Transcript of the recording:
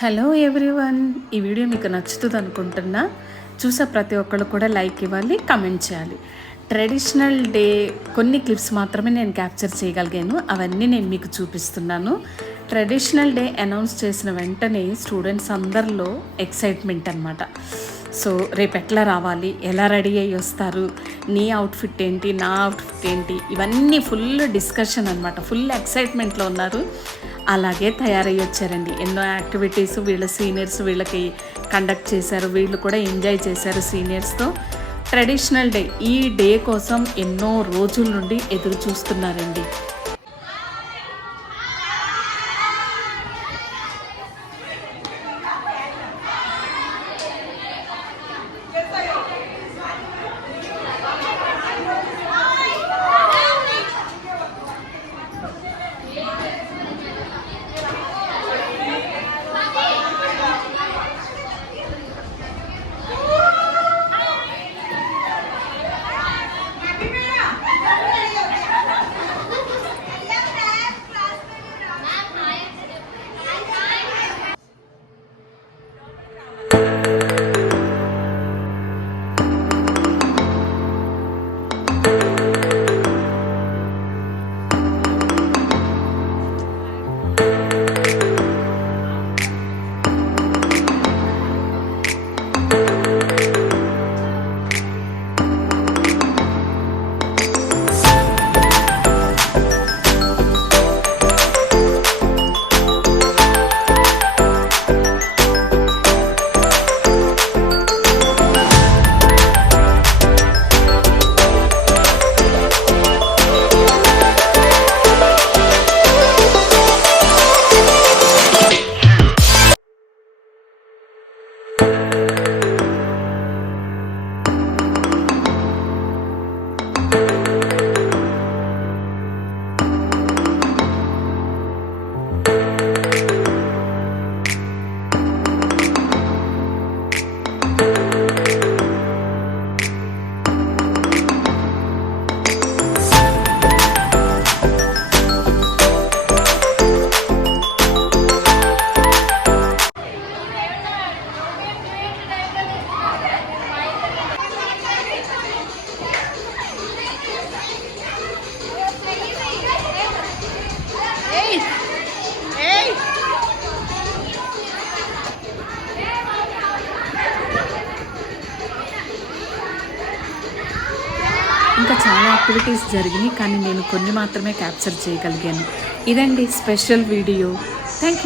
Hello everyone, ఈ వీడియో మీకు నచ్చుతుంది అనుకుంటున్నా. చూసే ప్రతి ఒక్కళ్ళు కూడా లైక్ ఇవ్వాలి, కమెంట్ చేయాలి. ట్రెడిషనల్ డే కొన్ని క్లిప్స్ మాత్రమే నేను క్యాప్చర్ చేయగలిగాను, అవన్నీ నేను మీకు చూపిస్తున్నాను. ట్రెడిషనల్ డే అనౌన్స్ చేసిన వెంటనే స్టూడెంట్స్ అందరిలో ఎక్సైట్మెంట్ అనమాట. సో రేపు ఎట్లా రావాలి, ఎలా రెడీ అయ్యి వస్తారు, నీ అవుట్ఫిట్ ఏంటి, నా అవుట్ఫిట్ ఏంటి, ఇవన్నీ ఫుల్ డిస్కషన్ అనమాట. ఫుల్ ఎక్సైట్మెంట్లో ఉన్నారు. అలాగే తయారయ్యి వచ్చారండి. ఎన్నో యాక్టివిటీస్ వీళ్ళ సీనియర్స్ వీళ్ళకి కండక్ట్ చేశారు, వీళ్ళు కూడా ఎంజాయ్ చేశారు సీనియర్స్తో. ట్రెడిషనల్ డే, ఈ డే కోసం ఎన్నో రోజుల నుండి ఎదురు చూస్తున్నారండి. ఇంకా చాలా యాక్టివిటీస్ జరిగినాయి, కానీ నేను కొన్ని మాత్రమే క్యాప్చర్ చేయగలిగాను. ఇదండి స్పెషల్ వీడియో. Thank you.